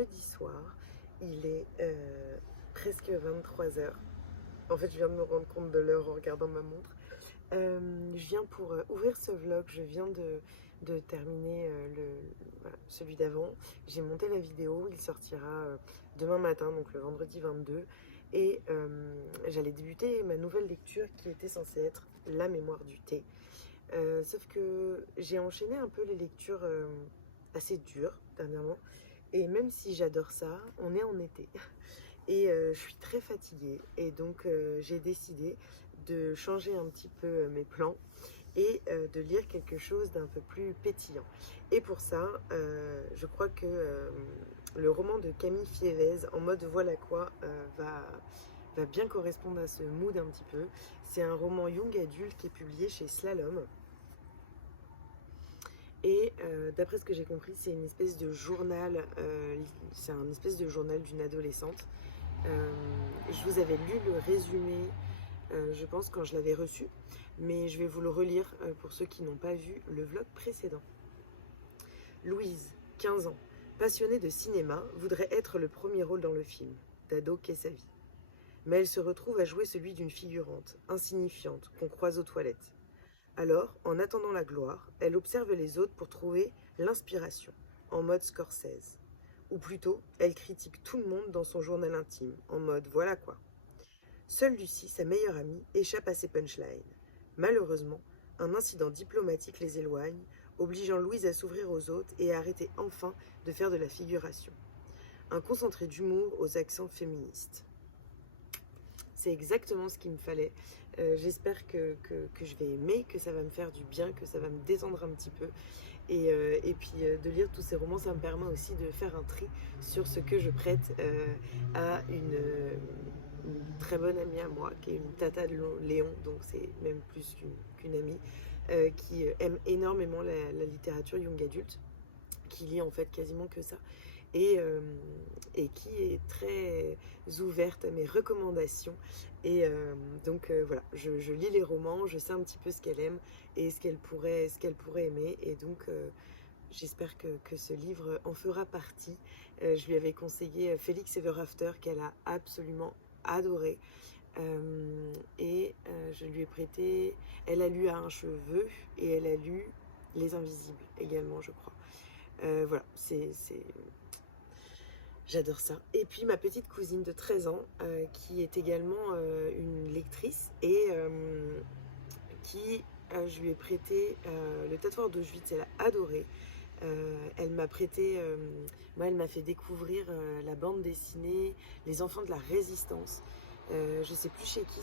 jeudi soir, il est presque 23h. En fait, je viens de me rendre compte de l'heure en regardant ma montre. Je viens pour ouvrir ce vlog, je viens de terminer voilà, celui d'avant. J'ai monté la vidéo, il sortira demain matin, donc le vendredi 22. Et j'allais débuter ma nouvelle lecture qui était censée être La mémoire du thé. Sauf que j'ai enchaîné un peu les lectures assez dures dernièrement. Et même si j'adore ça, on est en été. Et je suis très fatiguée. Et donc j'ai décidé de changer un petit peu mes plans et de lire quelque chose d'un peu plus pétillant. Et pour ça, je crois que le roman de Camille Fiévez, En mode voilà quoi, va bien correspondre à ce mood un petit peu. C'est un roman young adulte qui est publié chez Slalom. Et d'après ce que j'ai compris, c'est une espèce de journal, c'est un espèce de journal d'une adolescente. Je vous avais lu le résumé, je pense, quand je l'avais reçu, mais je vais vous le relire pour ceux qui n'ont pas vu le vlog précédent. Louise, 15 ans, passionnée de cinéma, voudrait être le premier rôle dans le film, d'ado qu'est sa vie. Mais elle se retrouve à jouer celui d'une figurante, insignifiante, qu'on croise aux toilettes. Alors, en attendant la gloire, elle observe les autres pour trouver l'inspiration, en mode Scorsese. Ou plutôt, elle critique tout le monde dans son journal intime, en mode voilà quoi. Seule Lucie, sa meilleure amie, échappe à ses punchlines. Malheureusement, un incident diplomatique les éloigne, obligeant Louise à s'ouvrir aux autres et à arrêter enfin de faire de la figuration. Un concentré d'humour aux accents féministes. C'est exactement ce qu'il me fallait. J'espère que je vais aimer, que ça va me faire du bien, que ça va me détendre un petit peu. Et puis de lire tous ces romans, ça me permet aussi de faire un tri sur ce que je prête à une très bonne amie à moi, qui est une tata de Léon, donc c'est même plus qu'une amie, qui aime énormément la littérature young adulte, qui lit en fait quasiment que ça. Et qui est très ouverte à mes recommandations. Et donc voilà, je lis les romans, je sais un petit peu ce qu'elle aime et ce qu'elle pourrait aimer. Et donc j'espère que ce livre en fera partie. Je lui avais conseillé Félix Ever After, qu'elle a absolument adoré. Je lui ai prêté, elle a lu À un cheveu et elle a lu Les Invisibles également, je crois. Voilà, j'adore ça. Et puis ma petite cousine de 13 ans, qui est également une lectrice et qui, je lui ai prêté Le Tatoueur d'Auschwitz, elle a adoré. Elle m'a prêté, moi elle m'a fait découvrir la bande dessinée Les Enfants de la Résistance. Je sais plus chez qui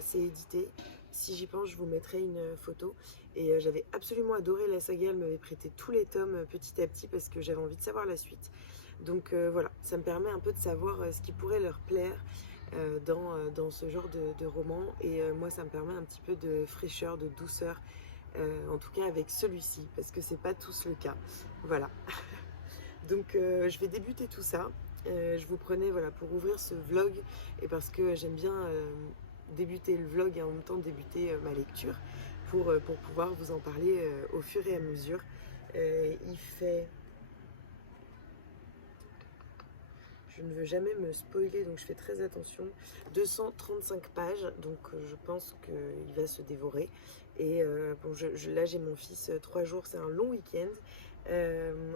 c'est édité. Si j'y pense, je vous mettrai une photo. Et j'avais absolument adoré la saga. Elle m'avait prêté tous les tomes petit à petit parce que j'avais envie de savoir la suite. Donc voilà, ça me permet un peu de savoir ce qui pourrait leur plaire dans ce genre de roman. Et moi, ça me permet un petit peu de fraîcheur, de douceur, en tout cas avec celui-ci, parce que c'est pas tous le cas. Voilà. Donc je vais débuter tout ça. Je vous prenais voilà, pour ouvrir ce vlog et parce que j'aime bien débuter le vlog et en même temps débuter ma lecture pour pouvoir vous en parler au fur et à mesure. Il fait... Je ne veux jamais me spoiler, donc je fais très attention. 235 pages, donc je pense qu'il va se dévorer. Et bon, là j'ai mon fils 3 jours, c'est un long week-end.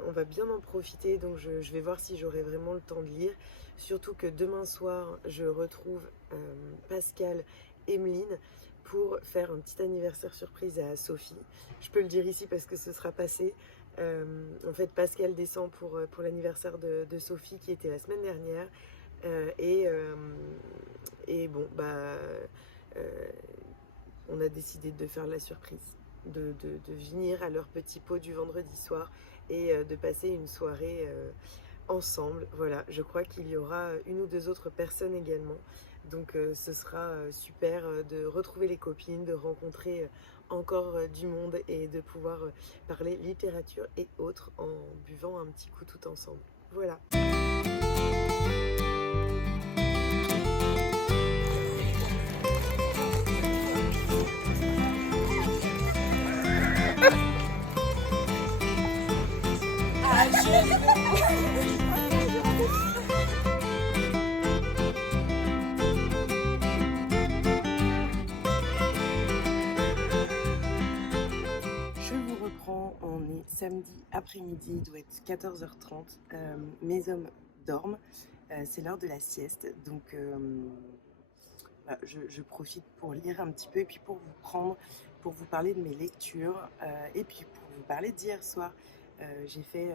On va bien en profiter, donc je vais voir si j'aurai vraiment le temps de lire. Surtout que demain soir, je retrouve Pascal et Emeline pour faire un petit anniversaire surprise à Sophie. Je peux le dire ici parce que ce sera passé. En fait, Pascal descend pour l'anniversaire de Sophie qui était la semaine dernière. Et bon, on a décidé de faire la surprise. De venir à leur petit pot du vendredi soir et de passer une soirée ensemble. Voilà, je crois qu'il y aura une ou deux autres personnes également. Donc ce sera super de retrouver les copines, de rencontrer encore du monde et de pouvoir parler littérature et autres en buvant un petit coup tout ensemble. Voilà. samedi après-midi, il doit être 14h30. Mes hommes dorment, c'est l'heure de la sieste. Donc voilà, je profite pour lire un petit peu et puis pour vous parler de mes lectures et puis pour vous parler d'hier soir. J'ai fait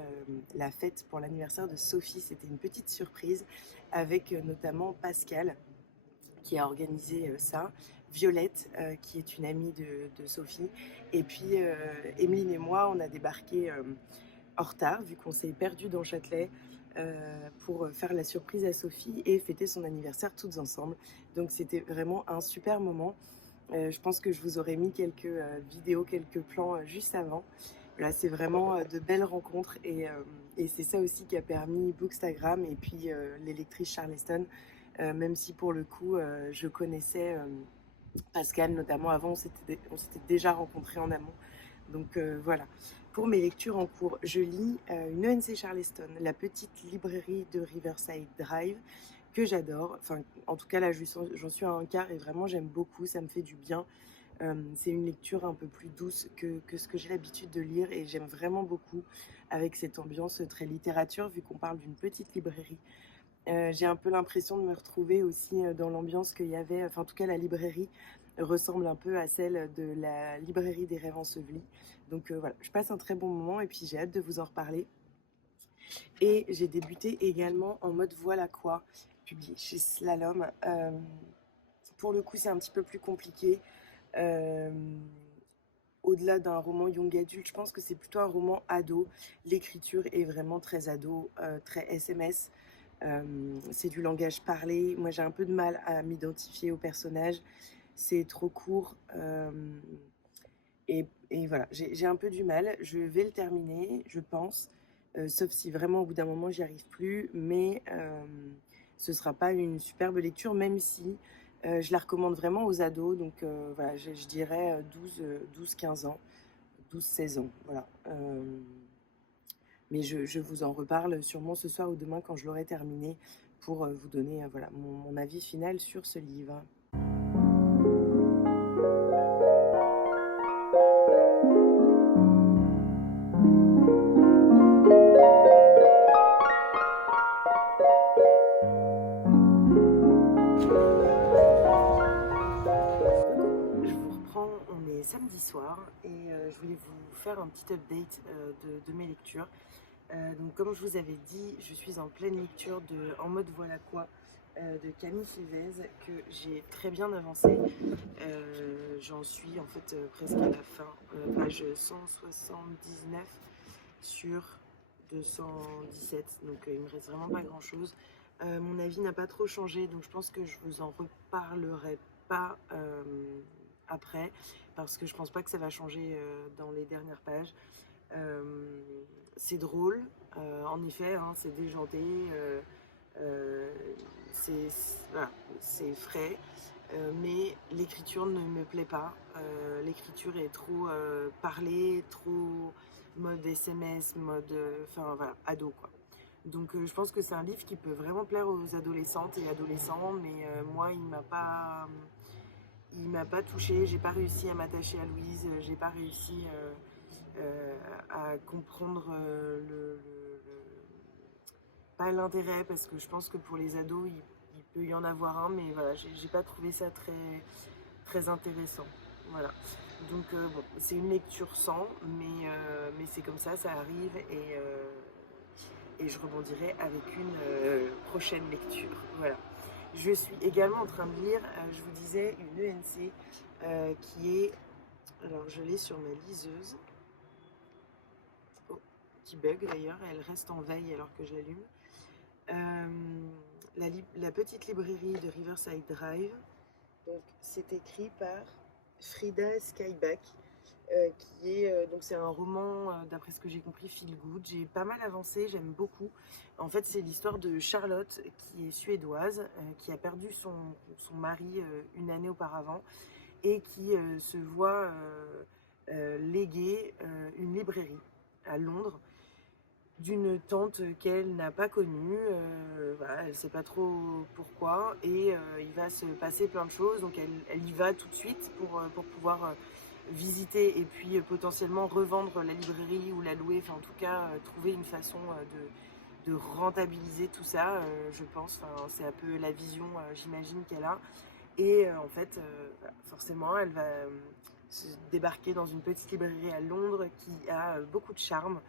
la fête pour l'anniversaire de Sophie, c'était une petite surprise avec notamment Pascal qui a organisé ça, Violette qui est une amie de Sophie, et puis Emeline et moi on a débarqué en retard vu qu'on s'est perdu dans Châtelet pour faire la surprise à Sophie et fêter son anniversaire toutes ensemble. Donc c'était vraiment un super moment. Je pense que je vous aurais mis quelques vidéos, quelques plans juste avant. Là, c'est vraiment de belles rencontres et c'est ça aussi qui a permis Bookstagram et puis les lectrices Charleston, même si pour le coup, je connaissais Pascal notamment avant, on s'était déjà rencontrés en amont. Donc voilà. Pour mes lectures en cours, je lis une ENC Charleston, la petite librairie de Riverside Drive, que j'adore. Enfin, en tout cas, là, j'en suis à un quart et vraiment, j'aime beaucoup, ça me fait du bien. C'est une lecture un peu plus douce que ce que j'ai l'habitude de lire et j'aime vraiment beaucoup avec cette ambiance très littérature, vu qu'on parle d'une petite librairie. J'ai un peu l'impression de me retrouver aussi dans l'ambiance qu'il y avait, enfin en tout cas la librairie ressemble un peu à celle de la librairie des rêves ensevelis. Donc voilà, je passe un très bon moment et puis j'ai hâte de vous en reparler. Et j'ai débuté également en mode voilà quoi, publié chez Slalom. Pour le coup c'est un petit peu plus compliqué. Au-delà d'un roman young adulte, je pense que c'est plutôt un roman ado. L'écriture est vraiment très ado, très SMS. C'est du langage parlé. Moi, j'ai un peu de mal à m'identifier au personnage. C'est trop court. Et voilà, j'ai un peu du mal. Je vais le terminer, je pense. Sauf si vraiment, au bout d'un moment, j'y arrive plus. Mais ce ne sera pas une superbe lecture, même si je la recommande vraiment aux ados. Donc voilà, je dirais 12-15 ans. 12-16 ans, voilà. Mais je vous en reparle sûrement ce soir ou demain quand je l'aurai terminé pour vous donner voilà, mon avis final sur ce livre. Je vous reprends, on est samedi soir et je voulais vous faire un petit update de mes lectures. Donc comme je vous avais dit, je suis en pleine lecture de En mode voilà quoi de Camille Cévez que j'ai très bien avancé. J'en suis en fait presque à la fin, page 179 sur 217, donc il me reste vraiment pas grand chose. Mon avis n'a pas trop changé, donc je pense que je vous en reparlerai pas après, parce que je pense pas que ça va changer dans les dernières pages. C'est drôle, en effet, hein, c'est déjanté, c'est voilà, frais, mais l'écriture ne me plaît pas. L'écriture est trop parlée, trop mode SMS, mode, enfin voilà, ado quoi. Donc je pense que c'est un livre qui peut vraiment plaire aux adolescentes et adolescents, mais moi il m'a pas touchée, j'ai pas réussi à m'attacher à Louise, j'ai pas réussi à comprendre pas l'intérêt, parce que je pense que pour les ados il peut y en avoir un, mais voilà, j'ai pas trouvé ça très intéressant. Voilà. Donc bon, c'est une lecture sans, mais c'est comme ça arrive et je rebondirai avec une prochaine lecture. Voilà. Je suis également en train de lire, je vous disais, une ENC qui est, alors je l'ai sur ma liseuse, qui bug d'ailleurs, elle reste en veille alors que je l'allume. La petite librairie de Riverside Drive. Donc c'est écrit par Frida Skyback, qui est donc c'est un roman d'après ce que j'ai compris feel good. J'ai pas mal avancé, j'aime beaucoup. En fait, c'est l'histoire de Charlotte qui est suédoise, qui a perdu son mari une année auparavant et qui se voit léguer une librairie à Londres. d'une tante qu'elle n'a pas connue, voilà, elle ne sait pas trop pourquoi, et il va se passer plein de choses, donc elle y va tout de suite pour pouvoir visiter et puis potentiellement revendre la librairie ou la louer, enfin en tout cas trouver une façon de rentabiliser tout ça, je pense, enfin, c'est un peu la vision j'imagine qu'elle a, et en fait voilà, forcément elle va se débarquer dans une petite librairie à Londres qui a beaucoup de charme.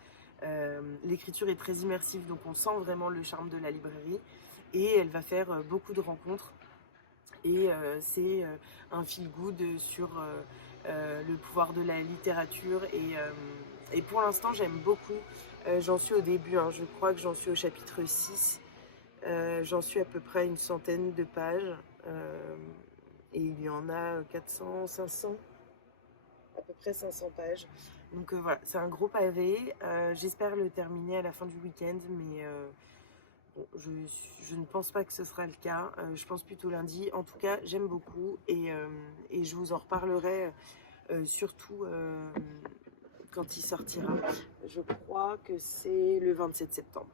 L'écriture est très immersive, donc on sent vraiment le charme de la librairie, et elle va faire beaucoup de rencontres, et c'est un feel good sur le pouvoir de la littérature, et pour l'instant j'aime beaucoup. J'en suis au début, hein, je crois que j'en suis au chapitre 6. J'en suis à peu près une centaine de pages, et il y en a 400, 500, à peu près 500 pages. Donc voilà, c'est un gros pavé. J'espère le terminer à la fin du week-end, mais bon, je ne pense pas que ce sera le cas. Je pense plutôt lundi. En tout cas, j'aime beaucoup, et je vous en reparlerai surtout quand il sortira. Je crois que c'est le 27 septembre.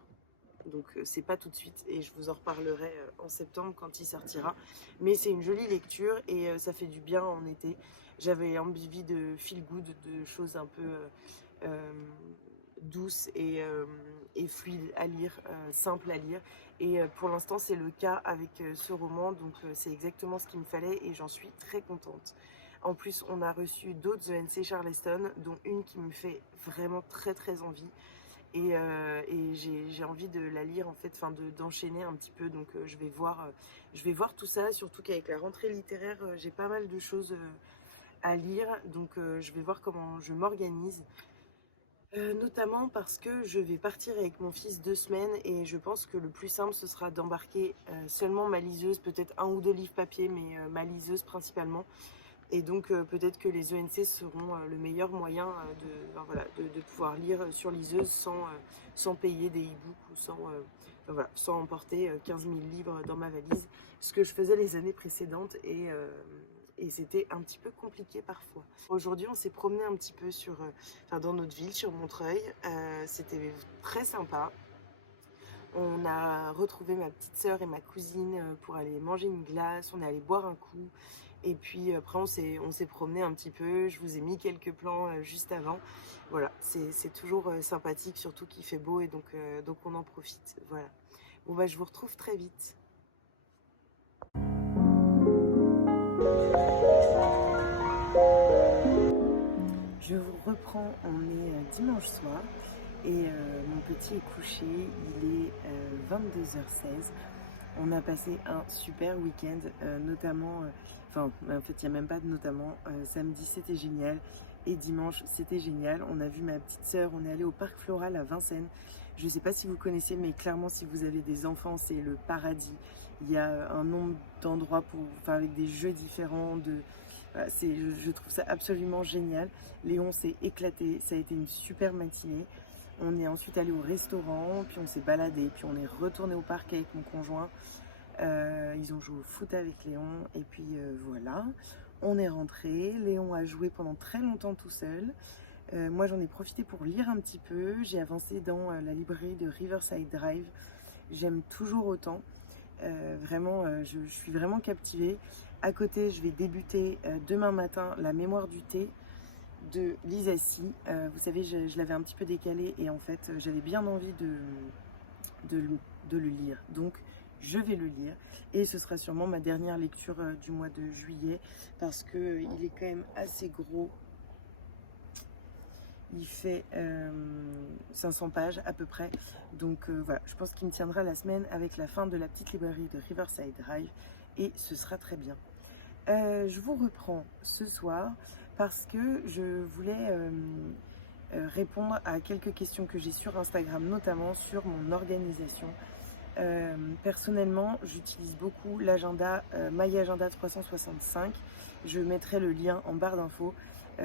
Donc c'est pas tout de suite, et je vous en reparlerai en septembre quand il sortira. Mais c'est une jolie lecture, et ça fait du bien en été. J'avais envie de feel good, de choses un peu euh, douces et fluides à lire, simples à lire. Et pour l'instant c'est le cas avec ce roman, donc c'est exactement ce qu'il me fallait, et j'en suis très contente. En plus on a reçu d'autres ENC Charleston, dont une qui me fait vraiment très très envie, et j'ai envie de la lire en fait, enfin d'enchaîner un petit peu, donc je vais voir tout ça, surtout qu'avec la rentrée littéraire j'ai pas mal de choses à lire, donc je vais voir comment je m'organise, notamment parce que je vais partir avec mon fils 2 semaines, et je pense que le plus simple ce sera d'embarquer seulement ma liseuse, peut-être un ou deux livres papier, mais ma liseuse principalement. Et donc peut-être que les ENC seront le meilleur moyen ben voilà, de pouvoir lire sur liseuse sans payer des e-books, ou ben voilà, sans emporter 15 000 livres dans ma valise, ce que je faisais les années précédentes, et c'était un petit peu compliqué parfois. Aujourd'hui on s'est promené un petit peu enfin, dans notre ville, sur Montreuil. C'était très sympa. On a retrouvé ma petite sœur et ma cousine pour aller manger une glace, on est allé boire un coup, et puis après on s'est promené un petit peu, je vous ai mis quelques plans juste avant. Voilà, c'est toujours sympathique, surtout qu'il fait beau, et donc on en profite. Voilà. Bon bah je vous retrouve très vite. Je vous reprends, on est dimanche soir, et mon petit est couché, il est 22h16. On a passé un super week-end, notamment, enfin en fait il n'y a même pas de notamment, samedi c'était génial, et dimanche c'était génial. On a vu ma petite sœur, on est allé au parc floral à Vincennes. Je ne sais pas si vous connaissez, mais clairement si vous avez des enfants c'est le paradis. Il y a un nombre d'endroits enfin, avec des jeux différents, voilà, je trouve ça absolument génial. Léon s'est éclaté, ça a été une super matinée. On est ensuite allé au restaurant, puis on s'est baladé, puis on est retourné au parc avec mon conjoint. Ils ont joué au foot avec Léon, et puis voilà. On est rentré, Léon a joué pendant très longtemps tout seul. Moi j'en ai profité pour lire un petit peu. J'ai avancé dans la librairie de Riverside Drive. J'aime toujours autant. Vraiment, je suis vraiment captivée. À côté, je vais débuter demain matin La mémoire du thé de Lisa Si. Vous savez, je l'avais un petit peu décalé, et en fait j'avais bien envie de le lire, donc je vais le lire, et ce sera sûrement ma dernière lecture du mois de juillet, parce que il est quand même assez gros. Il fait 500 pages à peu près, donc voilà, je pense qu'il me tiendra la semaine avec la fin de la petite librairie de Riverside Drive, et ce sera très bien. Je vous reprends ce soir parce que je voulais répondre à quelques questions que j'ai sur Instagram, notamment sur mon organisation. Personnellement, j'utilise beaucoup l'agenda MyAgenda 365. Je mettrai le lien en barre d'infos.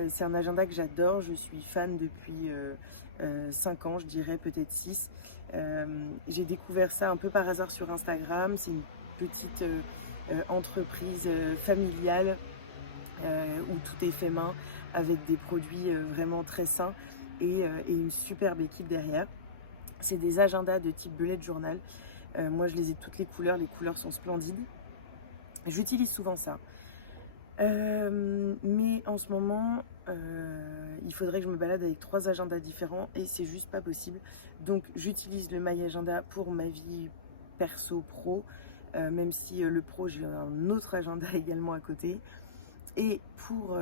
C'est un agenda que j'adore, je suis fan depuis 5 ans, je dirais peut-être 6. J'ai découvert ça un peu par hasard sur Instagram. C'est une petite entreprise familiale où tout est fait main, avec des produits vraiment très sains, et une superbe équipe derrière. C'est des agendas de type bullet journal. Moi je les ai de toutes les couleurs sont splendides. J'utilise souvent ça. Mais en ce moment, il faudrait que je me balade avec 3 agendas différents et c'est juste pas possible. Donc j'utilise le My Agenda pour ma vie perso pro, même si le pro j'ai un autre agenda également à côté. Et pour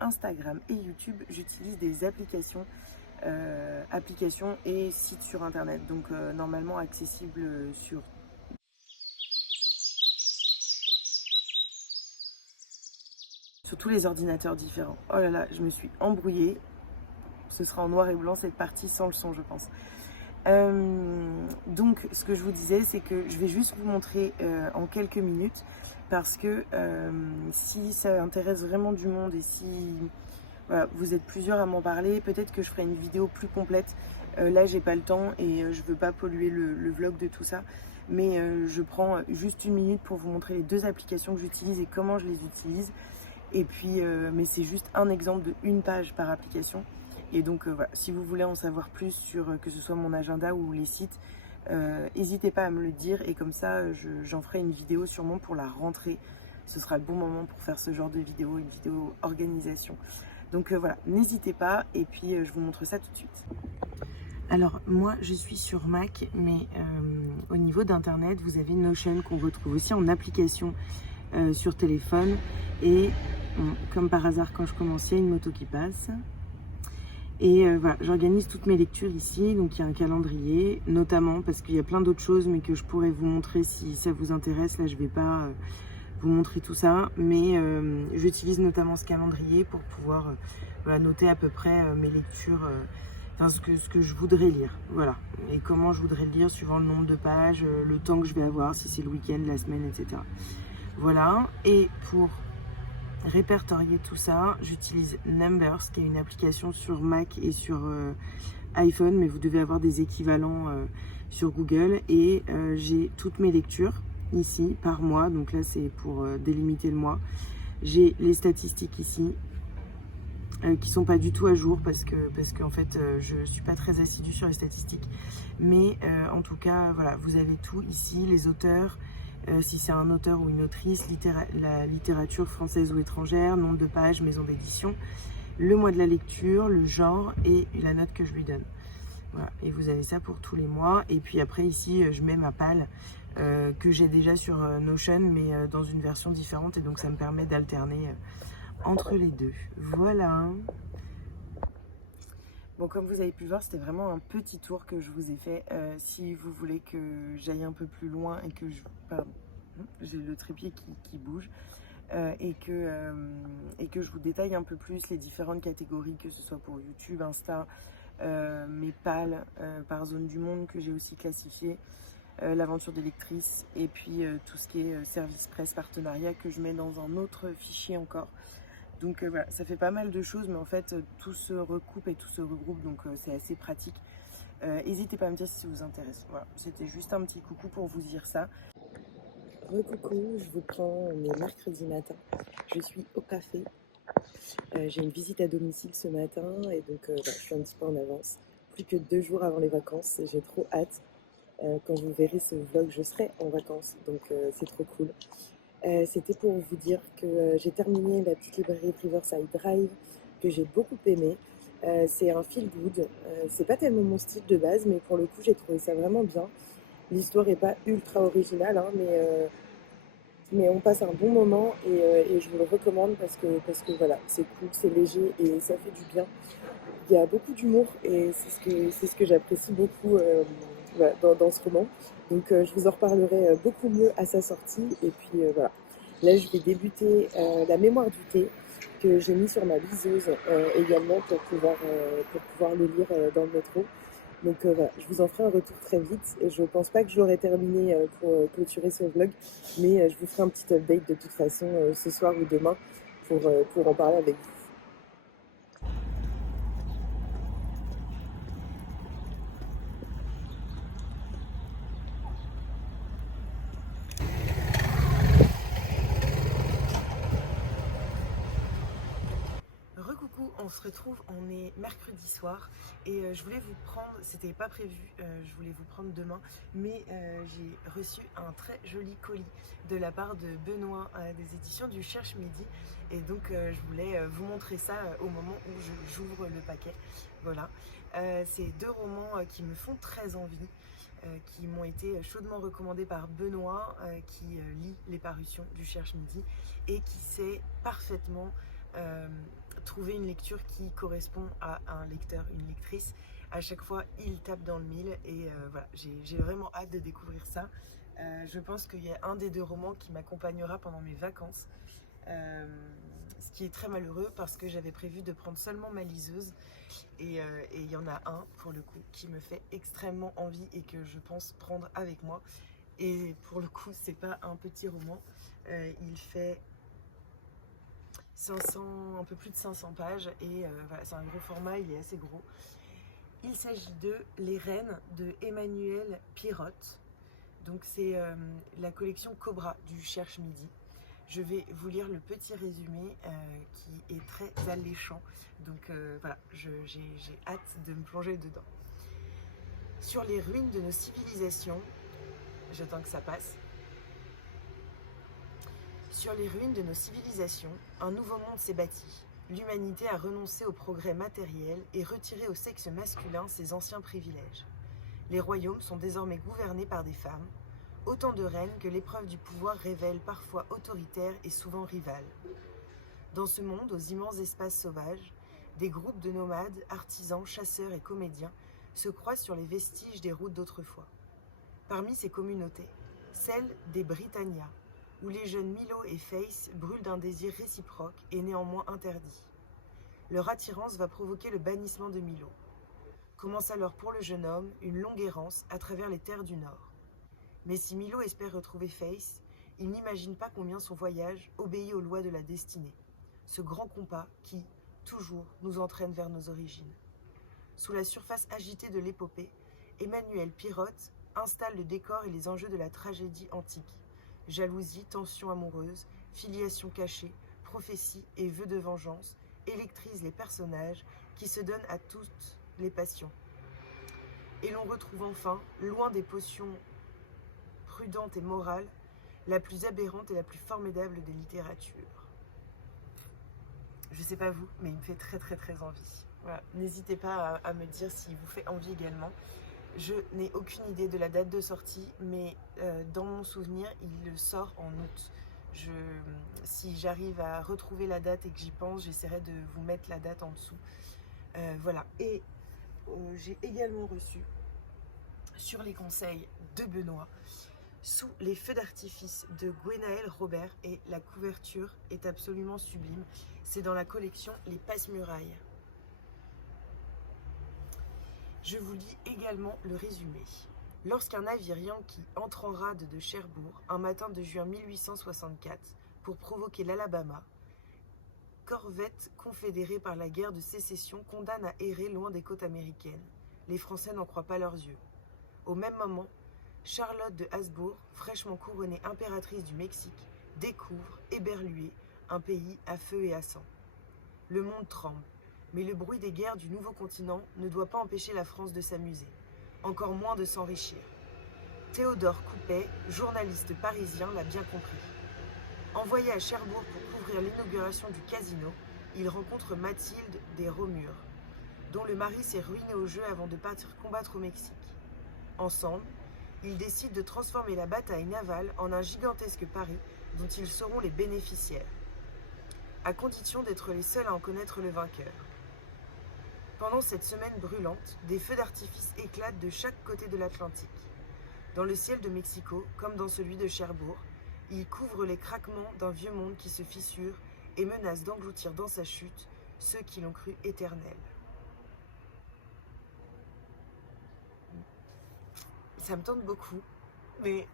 Instagram et YouTube, j'utilise des applications et sites sur internet, donc normalement accessibles sur tous les ordinateurs différents. Oh là là, je me suis embrouillée. Ce sera en noir et blanc cette partie sans le son, je pense. Donc ce que je vous disais, c'est que je vais juste vous montrer en quelques minutes, parce que si ça intéresse vraiment du monde et si voilà, vous êtes plusieurs à m'en parler, peut-être que je ferai une vidéo plus complète. Là j'ai pas le temps et je veux pas polluer le vlog de tout ça, mais je prends juste une minute pour vous montrer les 2 applications que j'utilise et comment je les utilise. Et puis mais c'est juste un exemple de une page par application. Et donc voilà, si vous voulez en savoir plus sur que ce soit mon agenda ou les sites, n'hésitez pas à me le dire, et comme ça j'en ferai une vidéo sûrement pour la rentrée. Ce sera le bon moment pour faire ce genre de vidéo, une vidéo organisation. Donc voilà, n'hésitez pas, et puis je vous montre ça tout de suite. Alors moi je suis sur Mac, mais au niveau d'internet vous avez Notion qu'on retrouve aussi en application sur téléphone. Et bon, comme par hasard quand je commence, il y a une moto qui passe. Et voilà, j'organise toutes mes lectures ici, donc il y a un calendrier, notamment parce qu'il y a plein d'autres choses, mais que je pourrais vous montrer si ça vous intéresse. Là je vais pas vous montrer tout ça, mais j'utilise notamment ce calendrier pour pouvoir voilà, noter à peu près mes lectures, enfin ce que je voudrais lire, voilà, et comment je voudrais le lire suivant le nombre de pages, le temps que je vais avoir, si c'est le week-end, la semaine, etc. Voilà, et pour répertorier tout ça, j'utilise Numbers, qui est une application sur Mac et sur iPhone, mais vous devez avoir des équivalents sur Google. Et j'ai toutes mes lectures ici par mois, donc là c'est pour délimiter le mois. J'ai les statistiques ici qui sont pas du tout à jour parce que en fait je suis pas très assidue sur les statistiques, mais en tout cas voilà, vous avez tout ici, les auteurs, si c'est un auteur ou une autrice, la littérature française ou étrangère, nombre de pages, maison d'édition, le mois de la lecture, le genre et la note que je lui donne. Voilà. Et vous avez ça pour tous les mois. Et puis après ici je mets ma palle que j'ai déjà sur Notion, mais dans une version différente, et donc ça me permet d'alterner entre les deux. Voilà. Bon, comme vous avez pu voir, c'était vraiment un petit tour que je vous ai fait. Si vous voulez que j'aille un peu plus loin et que je... Pardon, j'ai le trépied qui bouge. Et que je vous détaille un peu plus les différentes catégories, que ce soit pour YouTube, Insta, mes pales par zone du monde que j'ai aussi classifié, l'aventure des lectrices, et puis tout ce qui est service presse partenariat que je mets dans un autre fichier encore. Donc voilà, ça fait pas mal de choses, mais en fait tout se recoupe et tout se regroupe, donc c'est assez pratique. N'hésitez pas à me dire si ça vous intéresse. Voilà, c'était juste un petit coucou pour vous dire ça. Recoucou, je vous prends, on est mercredi matin, je suis au café. J'ai une visite à domicile ce matin, et donc voilà, je suis un petit peu en avance. Plus que 2 jours avant les vacances, j'ai trop hâte. Quand vous verrez ce vlog, je serai en vacances, donc c'est trop cool. C'était pour vous dire que j'ai terminé la petite librairie Riverside Drive, que j'ai beaucoup aimé. C'est un feel good, c'est pas tellement mon style de base, mais pour le coup j'ai trouvé ça vraiment bien. L'histoire est pas ultra originale, hein, mais on passe un bon moment, et je vous le recommande parce que voilà, c'est cool, c'est léger et ça fait du bien. Il y a beaucoup d'humour et c'est ce que j'apprécie beaucoup voilà, dans ce roman. Donc je vous en reparlerai beaucoup mieux à sa sortie. Et puis voilà, là je vais débuter la mémoire du thé que j'ai mis sur ma liseuse également pour pouvoir le lire dans le métro. Donc voilà, je vous en ferai un retour très vite, et je pense pas que je l'aurai terminé pour clôturer ce vlog, mais je vous ferai un petit update de toute façon ce soir ou demain pour en parler avec vous. coup, on se retrouve, on est mercredi soir et je voulais vous prendre, c'était pas prévu, je voulais vous prendre demain, mais j'ai reçu un très joli colis de la part de Benoît des éditions du Cherche Midi et donc je voulais vous montrer ça au moment où j'ouvre le paquet. Voilà, c'est deux romans qui me font très envie. Qui m'ont été chaudement recommandés par Benoît, qui lit les parutions du Cherche Midi et qui sait parfaitement trouver une lecture qui correspond à un lecteur, une lectrice. À chaque fois, il tape dans le mille et voilà, j'ai vraiment hâte de découvrir ça. Je pense qu'il y a un des deux romans qui m'accompagnera pendant mes vacances. Ce qui est très malheureux parce que j'avais prévu de prendre seulement ma liseuse et il y en a un pour le coup qui me fait extrêmement envie et que je pense prendre avec moi et pour le coup c'est pas un petit roman, il fait 500, un peu plus de 500 pages et voilà, c'est un gros format, il est assez gros. Il s'agit de Les Reines de Emmanuel Pirotte. Donc c'est la collection Cobra du Cherche Midi. Je vais vous lire le petit résumé qui est très alléchant. Donc voilà, j'ai hâte de me plonger dedans. Sur les ruines de nos civilisations, j'attends que ça passe. Sur les ruines de nos civilisations, un nouveau monde s'est bâti. L'humanité a renoncé au progrès matériel et retiré au sexe masculin ses anciens privilèges. Les royaumes sont désormais gouvernés par des femmes, autant de reines que l'épreuve du pouvoir révèle parfois autoritaires et souvent rivales. Dans ce monde, aux immenses espaces sauvages, des groupes de nomades, artisans, chasseurs et comédiens se croisent sur les vestiges des routes d'autrefois. Parmi ces communautés, celle des Britannia, où les jeunes Milo et Face brûlent d'un désir réciproque et néanmoins interdit. Leur attirance va provoquer le bannissement de Milo. Commence alors pour le jeune homme une longue errance à travers les terres du Nord. Mais si Milo espère retrouver Face, il n'imagine pas combien son voyage obéit aux lois de la destinée, ce grand compas qui, toujours, nous entraîne vers nos origines. Sous la surface agitée de l'épopée, Emmanuel Pirotte installe le décor et les enjeux de la tragédie antique. Jalousie, tension amoureuse, filiation cachée, prophétie et vœux de vengeance électrisent les personnages qui se donnent à toutes les passions. Et l'on retrouve enfin, loin des potions prudente et morale, la plus aberrante et la plus formidable des littératures. Je sais pas vous, mais il me fait très très très envie. Voilà. N'hésitez pas à me dire s'il vous fait envie également. Je n'ai aucune idée de la date de sortie, mais dans mon souvenir, il sort en août. Si j'arrive à retrouver la date et que j'y pense, j'essaierai de vous mettre la date en dessous. Voilà. Et j'ai également reçu, sur les conseils de Benoît, Sous les feux d'artifice de Gwenaël Robert et la couverture est absolument sublime. C'est dans la collection Les Passe-Murailles. Je vous lis également le résumé. Lorsqu'un navire yankee entre en rade de Cherbourg un matin de juin 1864 pour provoquer l'Alabama, corvette confédérée par la guerre de sécession condamne à errer loin des côtes américaines. Les Français n'en croient pas leurs yeux. Au même moment, Charlotte de Habsbourg, fraîchement couronnée impératrice du Mexique, découvre, éberluée, un pays à feu et à sang. Le monde tremble, mais le bruit des guerres du nouveau continent ne doit pas empêcher la France de s'amuser, encore moins de s'enrichir. Théodore Coupet, journaliste parisien, l'a bien compris. Envoyé à Cherbourg pour couvrir l'inauguration du casino, il rencontre Mathilde des Romures, dont le mari s'est ruiné au jeu avant de partir combattre au Mexique. Ensemble, ils décident de transformer la bataille navale en un gigantesque pari dont ils seront les bénéficiaires, à condition d'être les seuls à en connaître le vainqueur. Pendant cette semaine brûlante, des feux d'artifice éclatent de chaque côté de l'Atlantique. Dans le ciel de Mexico, comme dans celui de Cherbourg, il couvre les craquements d'un vieux monde qui se fissure et menace d'engloutir dans sa chute ceux qui l'ont cru éternel. Ça me tente beaucoup, mais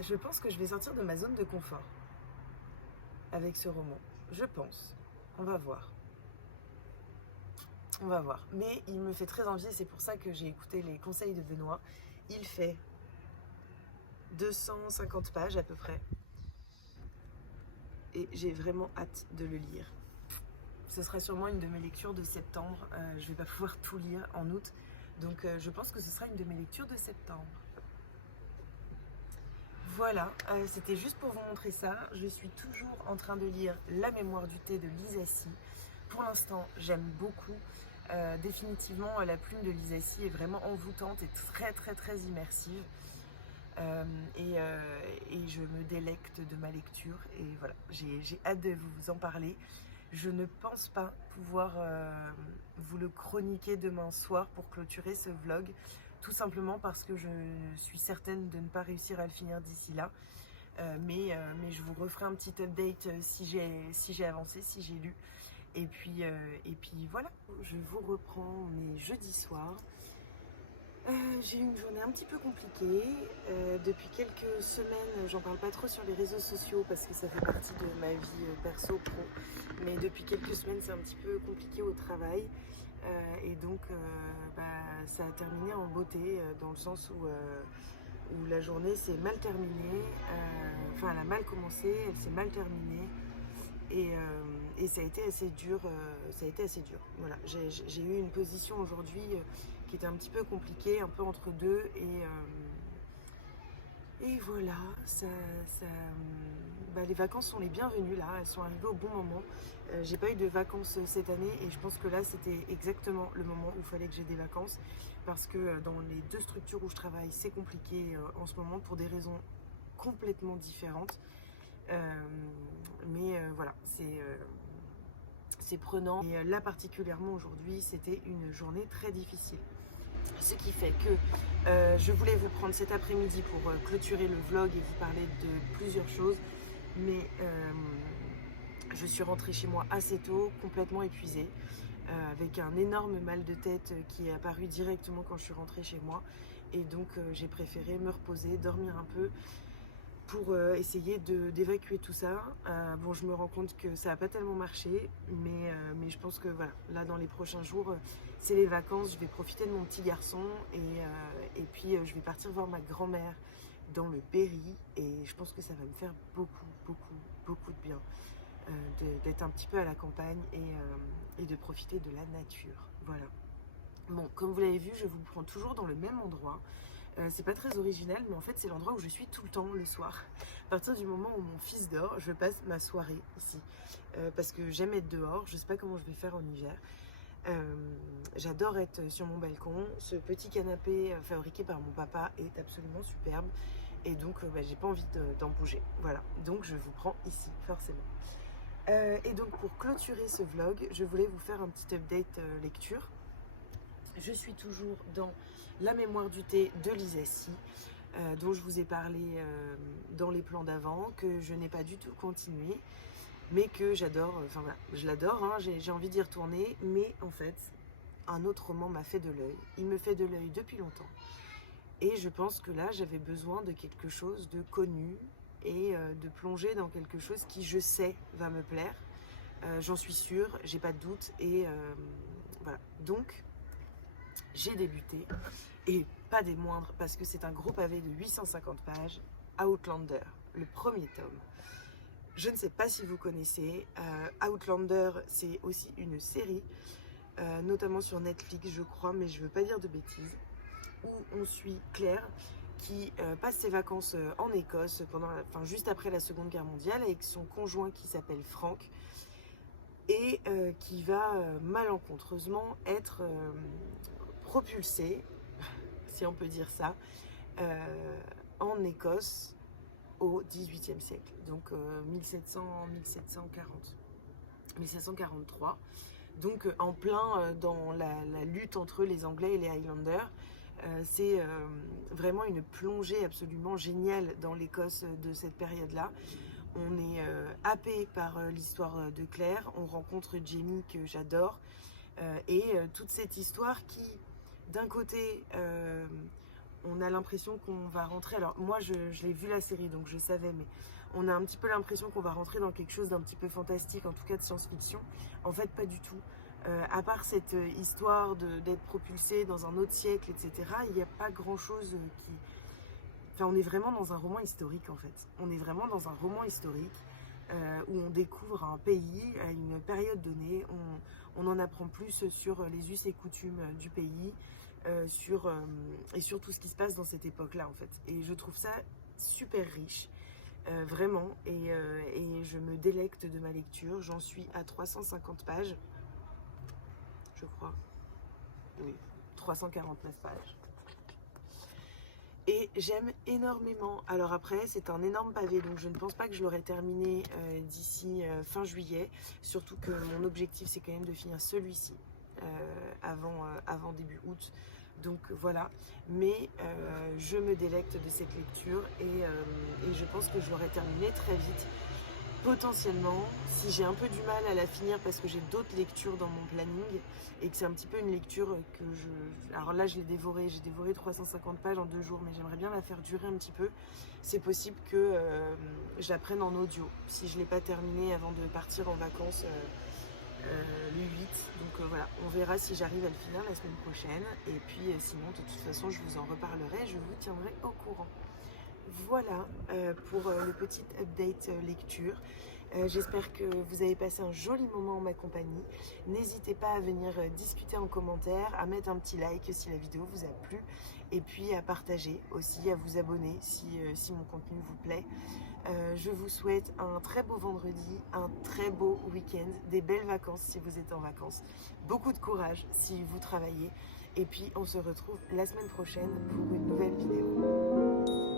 je pense que je vais sortir de ma zone de confort avec ce roman. Je pense. On va voir. On va voir. Mais il me fait très envie, c'est pour ça que j'ai écouté les conseils de Benoît. Il fait 250 pages à peu près. Et j'ai vraiment hâte de le lire. ce sera sûrement une de mes lectures de septembre. Je vais pas pouvoir tout lire en août, donc je pense que ce sera une de mes lectures de septembre. Voilà, c'était juste pour vous montrer ça. Je suis toujours en train de lire La mémoire du thé de Lisa Si. Pour l'instant, j'aime beaucoup. Définitivement, la plume de Lisa Si est vraiment envoûtante et très immersive. Et je me délecte de ma lecture. Et voilà, j'ai hâte de vous en parler. Je ne pense pas pouvoir vous le chroniquer demain soir pour clôturer ce vlog. Tout simplement parce que je suis certaine de ne pas réussir à le finir d'ici là. Mais je vous referai un petit update si j'ai avancé, si j'ai lu. Et puis voilà, je vous reprends, on est jeudi soir. J'ai eu une journée un petit peu compliquée. Depuis quelques semaines, j'en parle pas trop sur les réseaux sociaux parce que ça fait partie de ma vie perso-pro. Mais depuis quelques semaines, c'est un petit peu compliqué au travail. Et donc, ça a terminé en beauté, dans le sens où la journée s'est mal terminée. Enfin, elle a mal commencé, elle s'est mal terminée. Et ça a été assez dur. Voilà, j'ai eu une position aujourd'hui qui était un petit peu compliquée, un peu entre deux. Et voilà, les vacances sont les bienvenues là, elles sont arrivées au bon moment. J'ai pas eu de vacances cette année et je pense que là c'était exactement le moment où il fallait que j'ai des vacances parce que dans les deux structures où je travaille c'est compliqué en ce moment pour des raisons complètement différentes. Voilà, c'est prenant. Et là particulièrement aujourd'hui c'était une journée très difficile. Ce qui fait que je voulais vous prendre cet après-midi pour clôturer le vlog et vous parler de plusieurs choses. Mais je suis rentrée chez moi assez tôt, complètement épuisée, avec un énorme mal de tête qui est apparu directement quand je suis rentrée chez moi. Et donc j'ai préféré me reposer, dormir un peu pour essayer d'évacuer tout ça. Bon, je me rends compte que ça n'a pas tellement marché, mais je pense que voilà, là dans les prochains jours, c'est les vacances, je vais profiter de mon petit garçon et puis je vais partir voir ma grand-mère dans le Berry et je pense que ça va me faire beaucoup de bien d'être un petit peu à la campagne et de profiter de la nature. Voilà. Bon, comme vous l'avez vu, je vous prends toujours dans le même endroit. C'est pas très original, mais en fait c'est l'endroit où je suis tout le temps le soir. À partir du moment où mon fils dort, je passe ma soirée ici. Parce que j'aime être dehors, je sais pas comment je vais faire en hiver. J'adore être sur mon balcon. Ce petit canapé fabriqué par mon papa est absolument superbe. Et donc j'ai pas envie d'en bouger. Voilà, donc je vous prends ici, forcément. Et donc pour clôturer ce vlog, je voulais vous faire un petit update lecture. Je suis toujours dans La mémoire du thé de Lisa Si, dont je vous ai parlé dans les plans d'avant, que je n'ai pas du tout continué, mais que j'adore, enfin voilà, je l'adore, hein, j'ai envie d'y retourner, mais en fait, un autre roman m'a fait de l'œil. Il me fait de l'œil depuis longtemps. Et je pense que là, j'avais besoin de quelque chose de connu et de plonger dans quelque chose qui, je sais, va me plaire. J'en suis sûre, j'ai pas de doute, et voilà. Donc, j'ai débuté, et pas des moindres, parce que c'est un gros pavé de 850 pages, Outlander, le premier tome. Je ne sais pas si vous connaissez, Outlander, c'est aussi une série, notamment sur Netflix, je crois, mais je ne veux pas dire de bêtises, où on suit Claire, qui passe ses vacances en Écosse, juste après la Seconde Guerre mondiale, avec son conjoint qui s'appelle Frank, et qui va malencontreusement être propulsé, si on peut dire ça, en Écosse au XVIIIe siècle, donc 1743, donc en plein dans la lutte entre les Anglais et les Highlanders. C'est vraiment une plongée absolument géniale dans l'Écosse de cette période-là. On est happé par l'histoire de Claire, on rencontre Jamie que j'adore, et toute cette histoire qui, d'un côté, on a l'impression qu'on va rentrer, alors moi je l'ai vu la série donc je savais, mais on a un petit peu l'impression qu'on va rentrer dans quelque chose d'un petit peu fantastique, en tout cas de science-fiction. En fait pas du tout, à part cette histoire d'être propulsé dans un autre siècle, etc., il n'y a pas grand chose qui... Enfin, on est vraiment dans un roman historique en fait, on est vraiment dans un roman historique où on découvre un pays à une période donnée, on en apprend plus sur les us et coutumes du pays, et sur tout ce qui se passe dans cette époque-là en fait. Et je trouve ça super riche, vraiment, et je me délecte de ma lecture. J'en suis à 350 pages, je crois, oui, 349 pages. Et j'aime énormément. Alors après, c'est un énorme pavé, donc je ne pense pas que je l'aurai terminé d'ici fin juillet. Surtout que mon objectif, c'est quand même de finir celui-ci avant début août. Donc voilà. Mais je me délecte de cette lecture et je pense que je l'aurai terminé très vite. Potentiellement, si j'ai un peu du mal à la finir parce que j'ai d'autres lectures dans mon planning et que c'est un petit peu une lecture que je... Alors là, j'ai dévoré 350 pages en 2 jours, mais j'aimerais bien la faire durer un petit peu. C'est possible que je la prenne en audio, si je ne l'ai pas terminée avant de partir en vacances le 8. Donc voilà, on verra si j'arrive à le finir la semaine prochaine. Et puis sinon, de toute façon, je vous en reparlerai, je vous tiendrai au courant. Voilà pour le petit update lecture. J'espère que vous avez passé un joli moment en ma compagnie. N'hésitez pas à venir discuter en commentaire, à mettre un petit like si la vidéo vous a plu, et puis à partager aussi, à vous abonner si mon contenu vous plaît. Je vous souhaite un très beau vendredi, un très beau week-end, des belles vacances si vous êtes en vacances, beaucoup de courage si vous travaillez, et puis on se retrouve la semaine prochaine pour une nouvelle vidéo.